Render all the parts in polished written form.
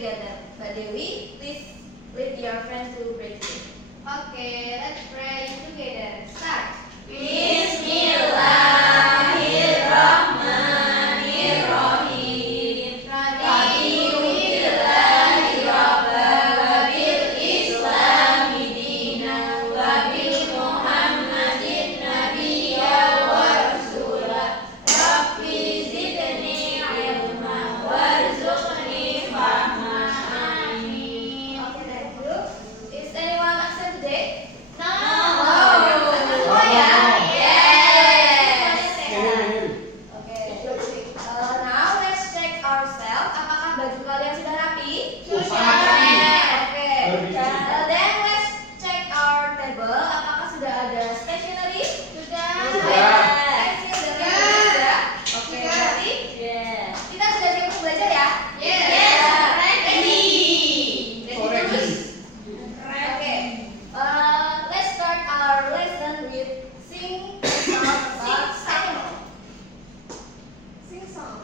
together. Mbak Dewi, please lead your friend to pray today. Okay, let's pray together. Start. Bismillahirrahmanirrahim. Radillahi dinan wa bil Muhammadin nabiyyan wa rasulah. Rabbi zidni ilma warzuqni fahma. Amin. Okay, thank you. Is anyone absent today? No. Oh ya? Yes. Okay. Now let's check ourselves. Apakah baju kalian sudah rapi? Sudah. Oke. Then let's check our table. Apakah sudah ada stationery? Sudah. Pensil dan Sudah. lain-lain sudah? Oke. Sudah. Berarti kita sudah siap untuk belajar ya? Yes. Ready. Ready. Okay. Let's start our lesson with sing a song about animal. Sing song.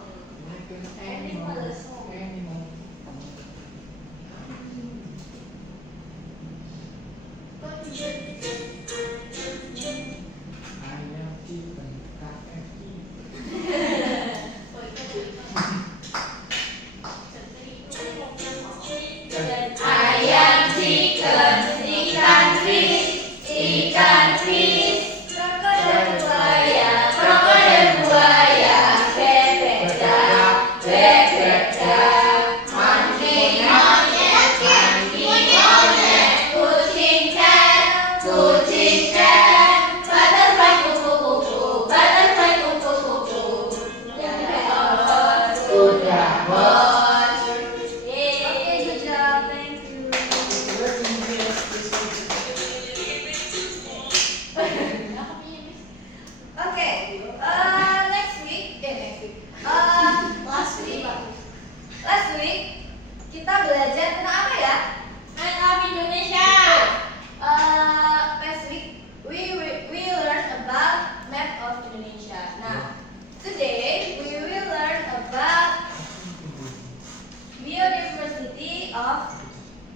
Ayam, chicken, ikan fish, krokodil buaya, bebek duck, monkey, kucing cat, butterfly kupu-kupu, kuda bos. Okay, good job, thank you. Okay, last week kita belajar tentang apa ya? Map of Indonesia. Last week we learned about map of Indonesia. Nah, today we will learn about biodiversity of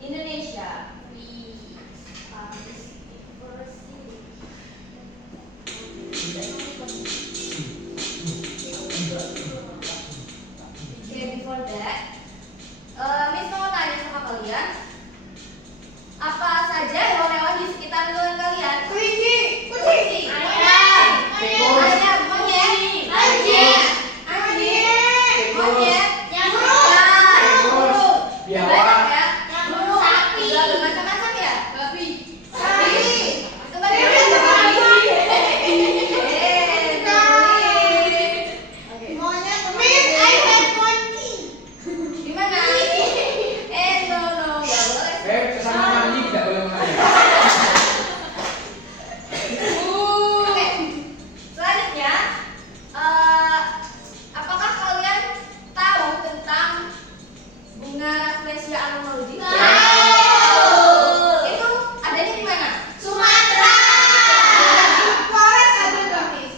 Indonesia. Okay, before that, Miss mau tanya sama kalian, apa saja hewan-hewan di sekitar lingkungan kalian? Kucing. Ayam, Ayam. monyet, Anjing. monyet, Nyamuk. burung, Biawak. banyak ya, Nyamuk. Sapi. juga bermacam-macam ya. Babi. Sapi, kembali Babi. ke babi. Oke. Monyet. Miss, I have monkey. Di mana? No, nggak boleh. Sesama mandi tidak boleh mandi. Oke. Selanjutnya, apakah kalian tahu tentang bunga Rafflesia almondii? Itu adanya di mana? Sumatera. Forest ada nggak, Miss?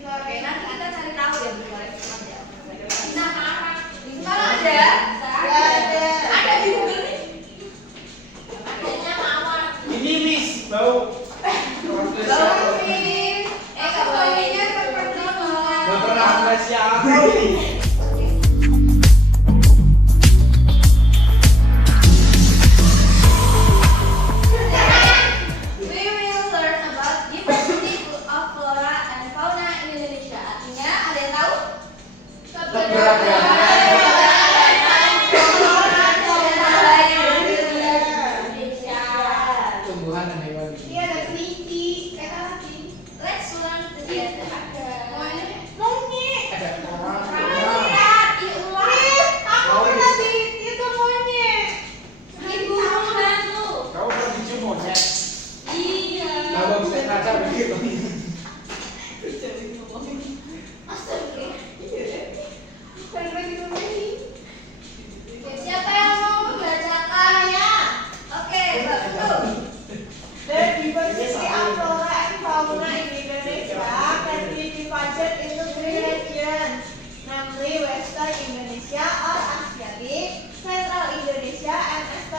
Oke, nanti kita cari tahu ya di Flores ada. Di Semarang. Di Semarang ada? Ada. Ada di Google nih. Adanya mawar. Ini Miss bau. Bau sih. Nggak boleh. Gak pernah Malaysia apa ini? We will learn about diversity of flora and fauna in Indonesia. Artinya, ada yang tahu? Tumbuhan dan hewan. Iya, ada kelinci. Apa lagi? Let's learn together. Monyet. Ada orang.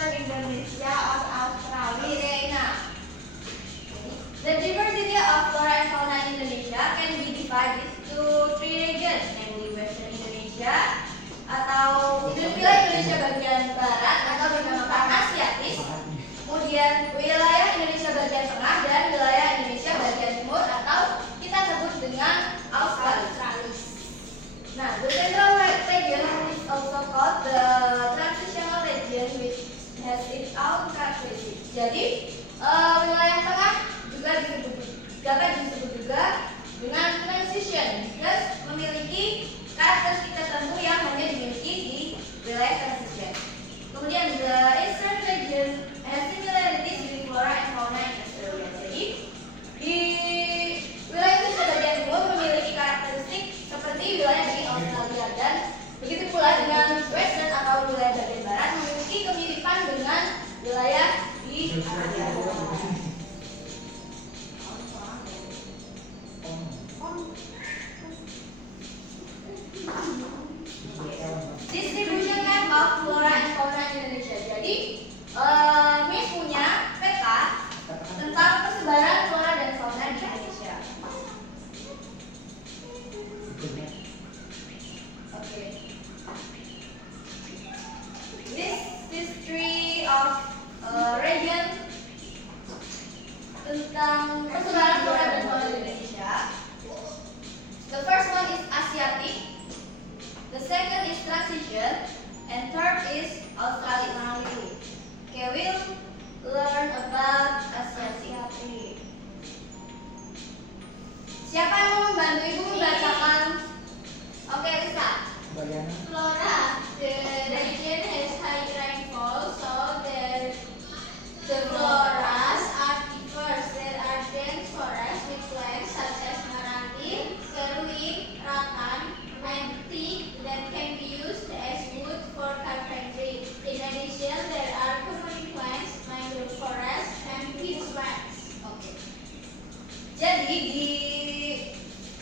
Northern Indonesia or Australia? Okay, nah. The diversity of flora and fauna in Indonesia can be divided to three regions, namely Western Indonesia atau wilayah Indonesia bagian barat atau dinamakan Asiatis, kemudian wilayah Indonesia bagian tengah dan wilayah Indonesia bagian timur atau kita sebut dengan Australis. Nah, the central region is also called the transitional region which has its own characteristics. Jadi wilayah tengah juga dapat disebut juga dengan transition because memiliki karakteristik tertentu yang hanya dimiliki di wilayah transition. Kemudian the eastern region has similarities with flora and fauna in Australia. Jadi di wilayah Indonesia bagian timur memiliki karakteristik seperti wilayah di Australia dan begitu pula dengan western atau wilayah bagian barat memiliki kemiripan dengan wilayah di Asia. Distribution map of flora and fauna in Indonesia. Jadi, Miss punya peta tentang persebaran flora dan fauna di Indonesia. Oke. This history of region tentang persebaran flora dan fauna di Indonesia. The first one is Asiatic. The second is transition, and third is Australia. Okay, we'll learn about Asiatic. Siapa yang mau membantu ibu membacakan? Oke, Lisa. Flora. The region has high rainfall, so the floras are diverse. There are dense forests with plants such as maranti, seruing, rattan, and teak that can be used as wood for carpentry. In addition, there are common plants, mangrove forest, and beeswax. Oke. Jadi di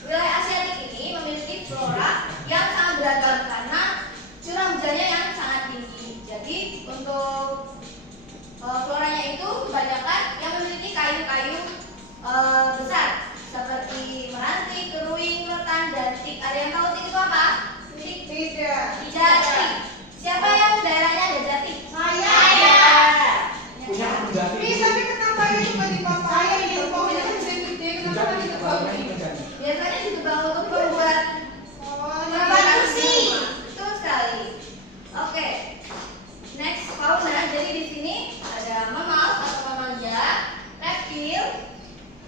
wilayah Asiatik ini memiliki flora yang sangat beragam karena curah hujannya yang sangat tinggi. Jadi untuk floranya itu kebanyakan yang memiliki kayu-kayu besar seperti meranti, keruing, rotan, dan tik. Ada yang tahu tik itu apa? Tik. Jati. Siapa yang daerahnya ada jati? Saya. Punya aku jati. Tapi kenapa ya tiba-tiba saya di pohonnya kecil gede, kenapa ditebang? Biasanya ditebang untuk membuat Tempat kursi. Betul sekali. Oke. Next fauna. Jadi di sini ada mammal atau mamalia, reptil,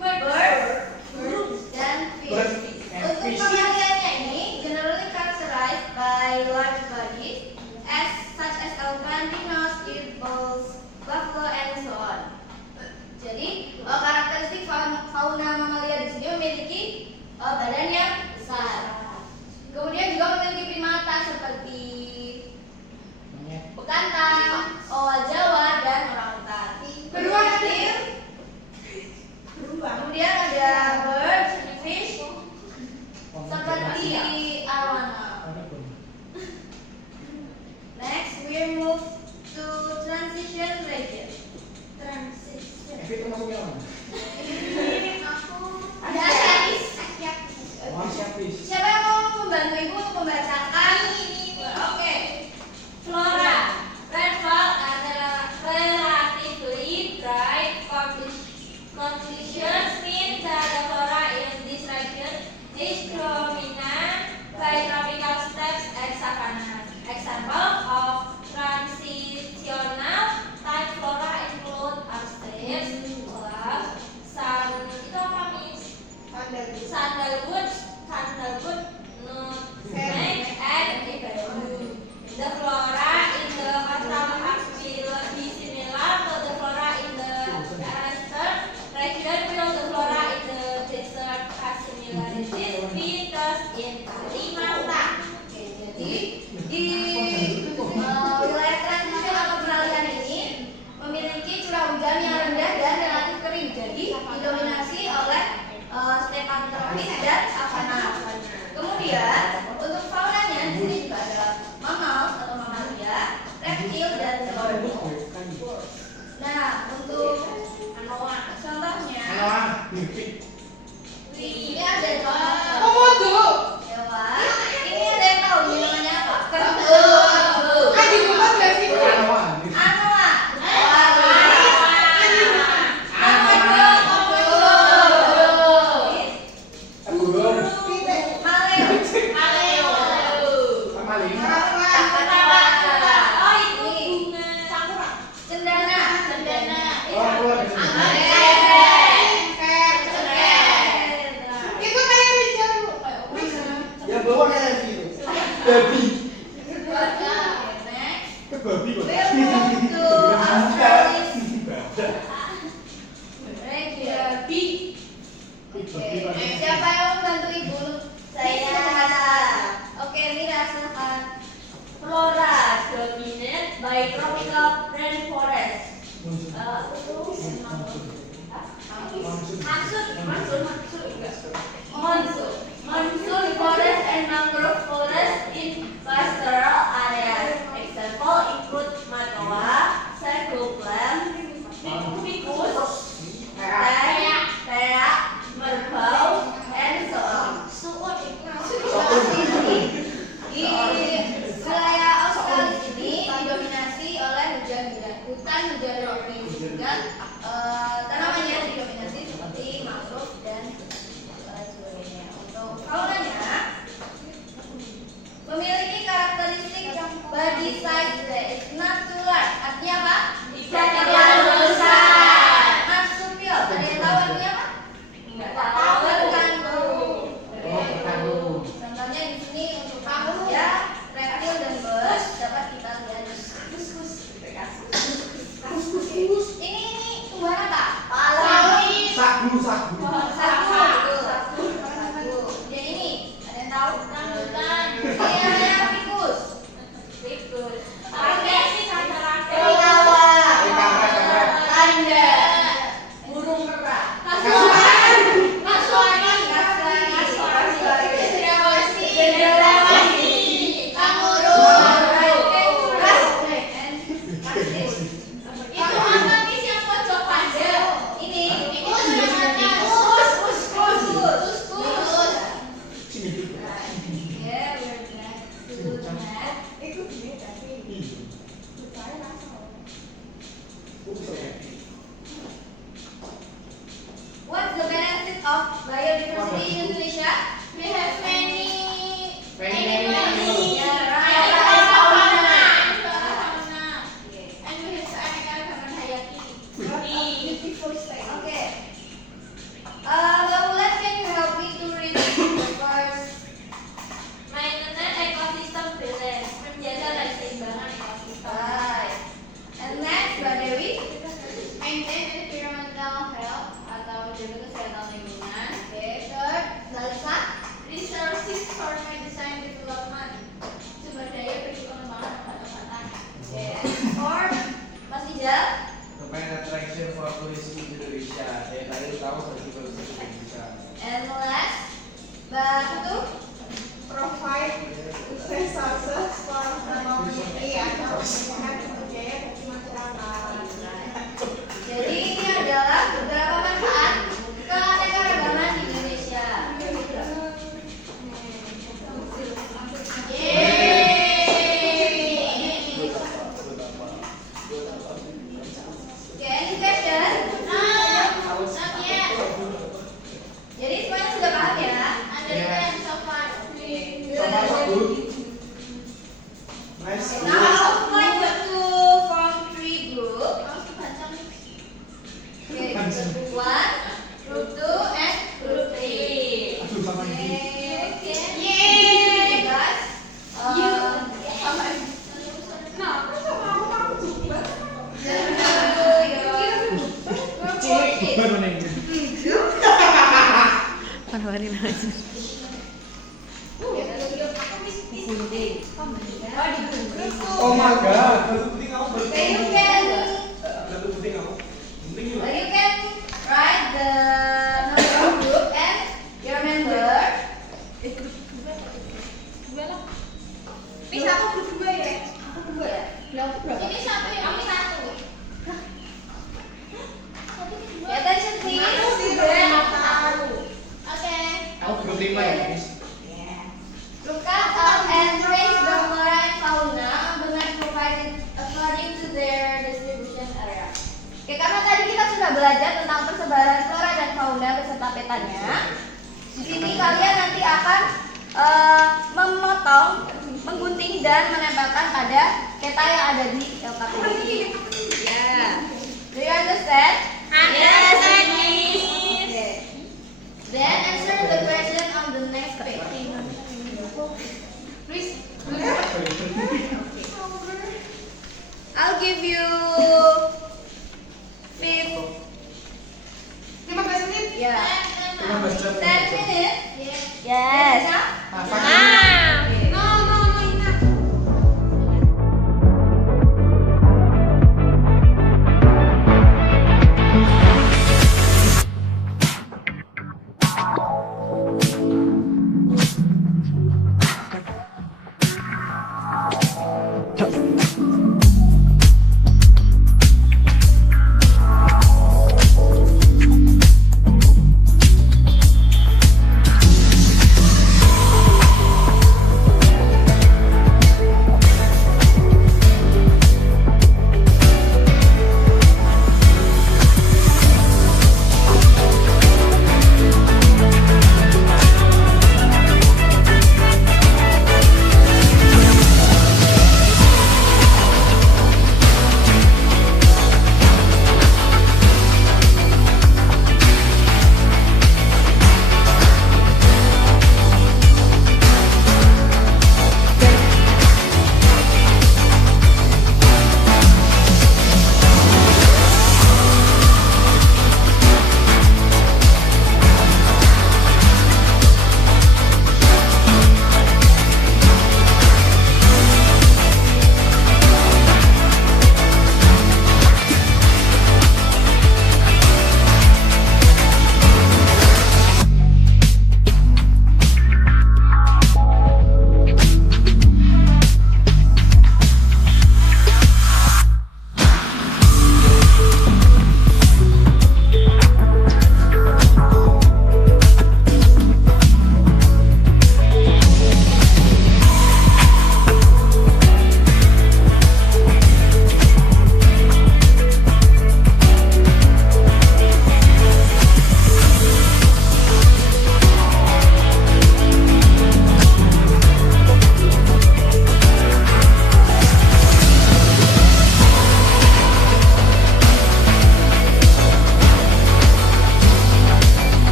bird, dan fish. Bird and Untuk fish. mamalianya ini generally characterized by large body Will move to Australis regular. Oke, siapa yang membantu ibu? Saya. Oke, Mira silakan. Flora dominated by tropical rainforest. Monsoon forest and mangrove forest in pastoral areas. Example include Matoa, Sargoplam, Ficus, Perak, Merbau, and so on. Di wilayah Australia ini didominasi oleh hutan hujan tropis dan tanamannya didominasi seperti mangrove dan sebagainya. Untuk faunanya memiliki karakteristik body size that is not too large. Artinya apa? Tidak terlalu besar. Marsupil. Ada yang tahu artinya apa? Enggak tahu. Berkandung. Contohnya di sini untuk ya reptil dan bird dapat kita lihat. Ini tumbuhan apa? Palem. Sagu. Sagu. Yang ini ada yang tahu? Rambutan. Ini namanya ficus. Kelelawar. Tanda. Burung merah. What's the benefit of biodiversity in Indonesia? We have many Many. Yeah, right. fauna. And we have keanekaragaman hayati. Okay. Mbak Bulan, can you help me to read the first? Maintenance ekosistem balance, menjaga keseimbangan ekosistem. Right. And next, Mbak Dewi. Maintain environmental health atau jaga kesehatan lingkungan. Okay. Third, Mbak Lisa. Resources for medicine development, sumber daya bagi pengembangan obat-obatan. Okay. Fourth, Mas Ijal. Pemain attraction for tourism di Indonesia. Daya tarik utama bagi turisme Indonesia. And last, Mbak Putu. Provide resources for the community atau memberikan sumber daya bagi masyarakat. Jadi ini adalah beberapa manfaat keanekaragaman di Indonesia. Okay, any question? Jadi semuanya sudah paham ya? Understand so far. Nice. Now I'll find the two from three group. Harus dibaca nih. Okay, group 1, group 2, and group 3. Aduh, sama ini. Okay. Yeay. Guys, Sama. Nah, aku sama aku juga. Baru nih. Oh my god, satu penting kamu baru. Okay, you can Satu penting kamu. Penting gimana? you can write the number of group and your member. Bisa aku berdua ya? Aku dua ya. Ini satu yang ini satu. Pay attention please. Oke. Aku belum terima ya, Miss. Look up and trace the flora and fauna on the map provided according to their distribution area. Oke, karena tadi kita sudah belajar tentang persebaran flora dan fauna beserta petanya. Di sini kalian nanti akan memotong, menggunting dan menempelkan pada peta yang ada di LKPD. Ya. Do you understand? Understand, Miss. Okay. Then answer the question on the next page. Please. give you 15 menit. yeah 15 jam. 10 minutes. Yes. Yes. Nah, No, enough.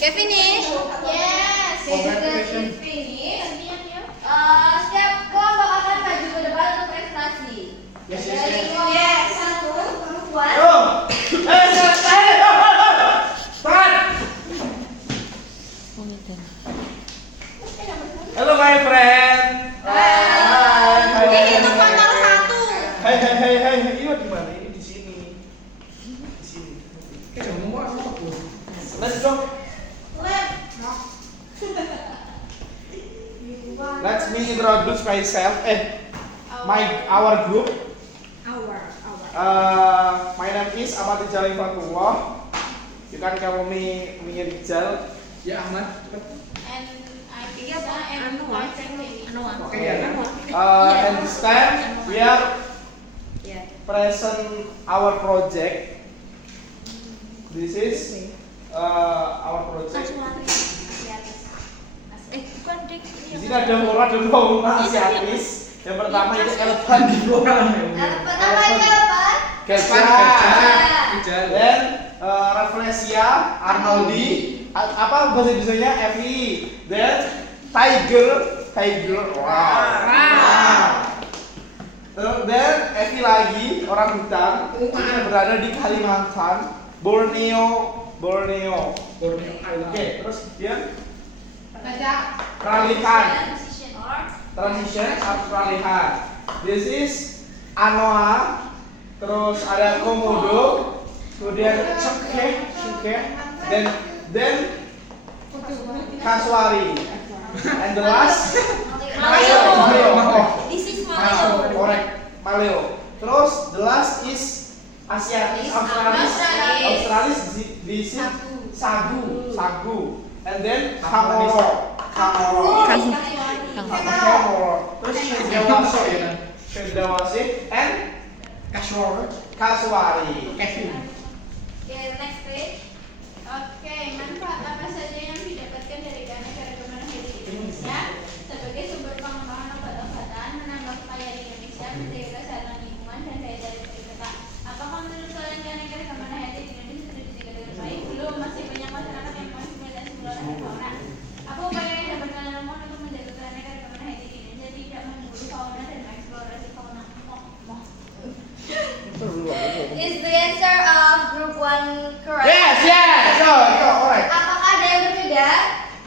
Okay, finish. Yes. Congratulations. Finish. Continue. Setiap kelompok akan maju ke depan untuk prestasi. Yes, yes, Dari yes. kelompok satu perempuan. Yo! Start! Hello my friend. Hai. Ini tempat nomor 1. Hai. Ini di mana? Ini di sini. Di sini. Kayak ngomong apa tuh? Let's go. Let me introduce myself. Our group. My name is Ahmad Rijal Ifatullah. You can call me Rijal. Ya Ahmad. And I Isa and my friend Dewi. Okay, and this time we are present our project. This is our project. Di sini ada Mora dan Fauna Asiatis. Yang pertama itu elephant di Pertama itu apa? gajah. Gajah. Dan refleksi Rafflesia Arnoldi, apa bahasa Indonesianya? Evi. Then tiger. Wow. Dan Evi lagi orang hutan yang berada di Kalimantan, Borneo. Oke, terus dia peralihan. Transition atau peralihan. This is Anoa. Terus ada Komodo, kemudian Cengkeh, then Kasuari, and the last Maleo. This is Maleo. Correct, Maleo. Terus the last is Asiatis, Australis. This is Sagu, and then Kamoro. Terus Cendrawasih, and Kasuari. Okay, next page. Oke, manfaat apa saja yang didapatkan dari keanekaragaman hayati Indonesia sebagai sumber pengembangan obat-obatan, menambah kekayaan Indonesia, menjaga kesehatan lingkungan dan daya tarik wisata. Apakah menurut kalian keanekaragaman hayati di Indonesia sudah dijaga dengan baik? Belum, masih banyak masyarakat yang mengeksplorasi flora dan fauna. Apa upaya yang dapat kalian lakukan untuk menjaga keanekaragaman hayati di Indonesia tidak memburu fauna dan mengeksplorasi fauna? Is the answer of group 1 correct? Yes. So, alright. Apakah ada yang berbeda?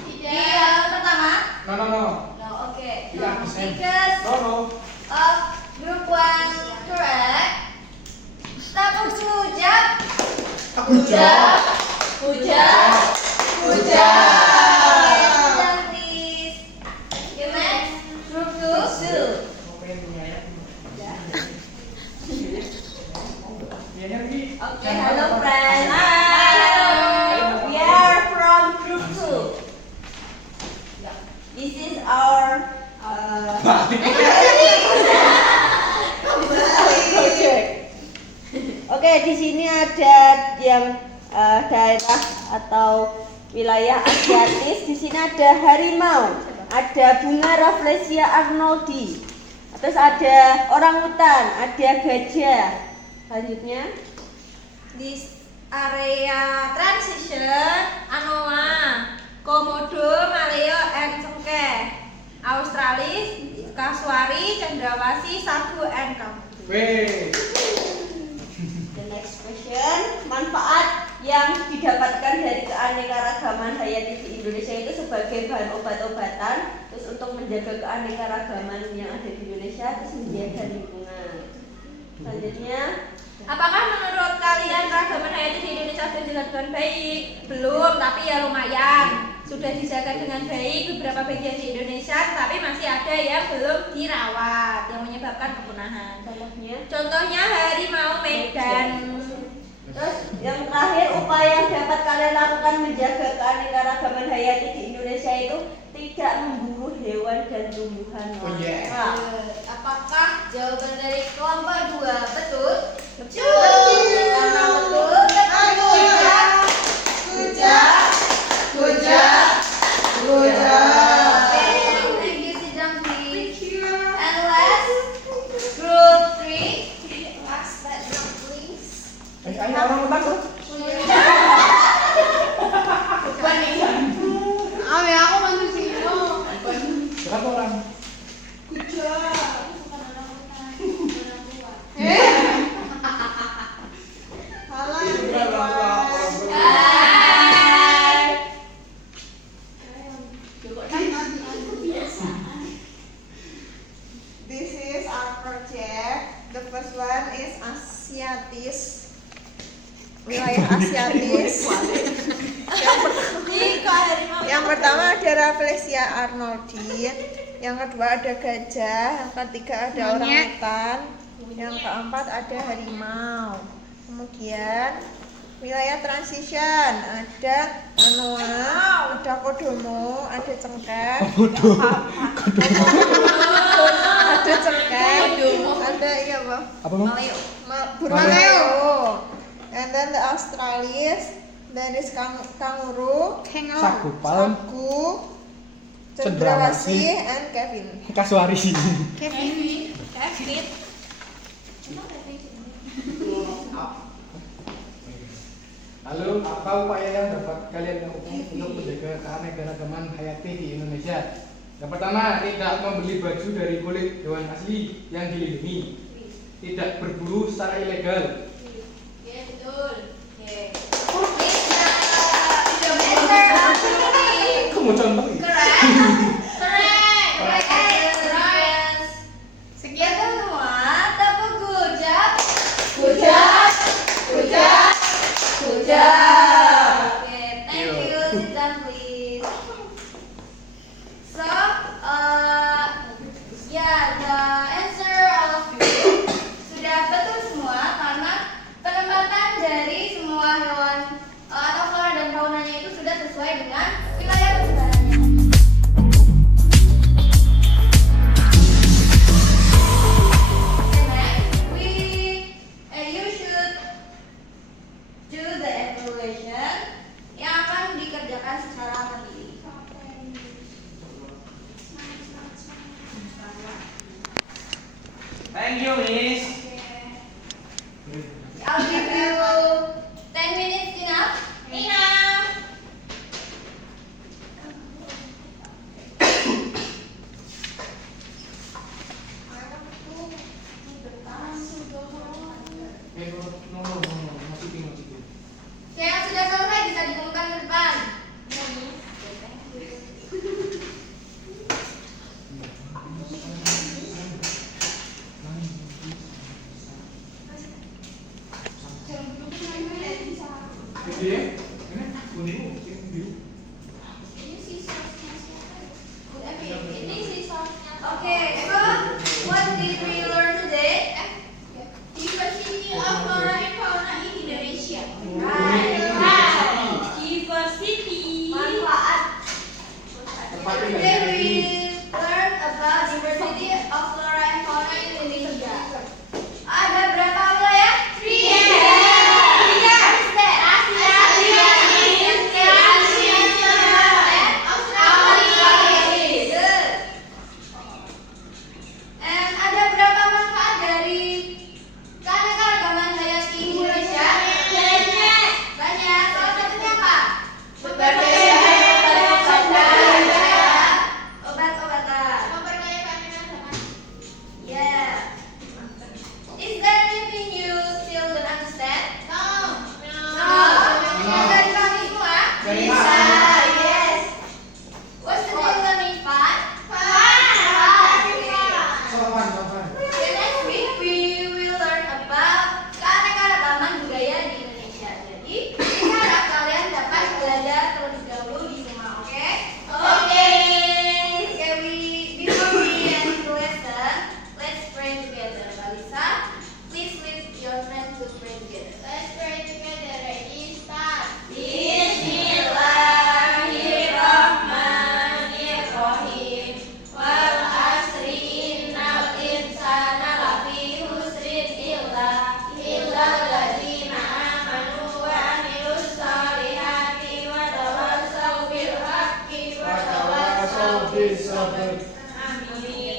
Tidak. Di yang pertama? No. No, okay. Yeah, same. Because No. of group 1 correct. Tapos hujab. Hujab. Then please. Okay, next. Group 2. Okay, hello friends. Hi. We are from group 2. This is our project. Oke, di sini ada yang daerah atau wilayah Asiatis. Di sini ada harimau, ada bunga Rafflesia arnoldi, terus ada orangutan, ada gajah. Selanjutnya di area transition Anoa, Komodo, Maleo, and Cengkeh, Australis, Kasuari, Cendrawasih, Sagu, and Kambuju. The next question, manfaat yang didapatkan dari keanekaragaman hayati di Indonesia itu sebagai bahan obat-obatan, terus untuk menjaga keanekaragaman yang ada di Indonesia, terus menjaga lingkungan. Selanjutnya, apakah menurut kalian keragaman hayati di Indonesia sudah dilakukan baik? Belum, tapi ya lumayan. Sudah dijaga dengan baik beberapa bagian di Indonesia, tapi masih ada yang belum dirawat yang menyebabkan kepunahan. Contohnya harimau Medan. Terus yang terakhir, upaya yang dapat kalian lakukan menjaga keanekaragaman hayati di Indonesia itu tidak memburu hewan dan tumbuhan. Apakah jawaban dari kelompok 2 betul? Betul. Karena betul, Thank you, Sidang, please. And last, group 3. Last but not least. Ayo orangutan tuh. Aku manusia. Berapa orang? This is our project. The first one is Asiatis. Wilayah Asiatis. Yang pertama ada Rafflesia arnoldi, yang kedua ada gajah, yang ketiga ada orangutan, yang keempat ada harimau. Kemudian wilayah transition ada Anoa, ada Komodo, ada Cengkeh, ada Cengkeh, ada iya apa? Maleo. Maleo. And then the Australis, then is kanguru, Sagu, Cendrawasih, and Kevin. Kasuari. Kevin. Lalu apa upaya yang dapat kalian lakukan untuk menjaga keanekaragaman hayati di Indonesia? Yang pertama, tidak membeli baju dari kulit hewan asli yang dilindungi. Tidak berburu secara ilegal. Ya betul. Oke. Answer absolutely Kamu contoh ya? correct. Correct. Sekian semua, tepuk gujap. Okay, thank you. Sit down, please. So, yeah, the answer of you sudah betul semua karena penempatan dari semua hewan atau flora dan faunanya itu sudah sesuai dengan wilayah persebarannya. Okay, next, you should do the evaluation yang akan dikerjakan secara mandiri. Thank you, Miss. I'll give you 10 minutes enough. Enough. Oke, yang sudah selesai bisa dikumpulkan ke depan. Jadi, ini kuning, biru. Ini sih softnya siapa? Ini sih softnya. Okay, so what did we learn today? Diversity of flora and fauna in Indonesia. Right. Diversity. Manfaat. Tempat Today tinggal. we learn about diversity of flora and fauna in Indonesia. Ada berapa wilayah? 3. Tiga. Good. And ada berapa manfaat dari keanekaragaman hayati Indonesia? Banyak. Salah satunya apa? Obat-obatan. Memperkaya keanekaragaman. Yeah. Is there anything you still don't understand? No. Bisa dipahami semua? Bisa. Yes. Was today learning fun? Sopan. Okay, next week we will learn about keanekaragaman budaya di Indonesia. Jadi, kita harap kalian dapat belajar terlebih dahulu di rumah, oke? Okay, before we end the lesson, let's pray together. Balisa, please lead your friends to pray together. Let's pray together. Ready, start. Bismillahirrahmanirrahim. Wal asri innal insana lafi husrin illa alladzina amanu wa amilus solihati wa tawassaw bil haqqi wa tawassaw bis sabr. Amin.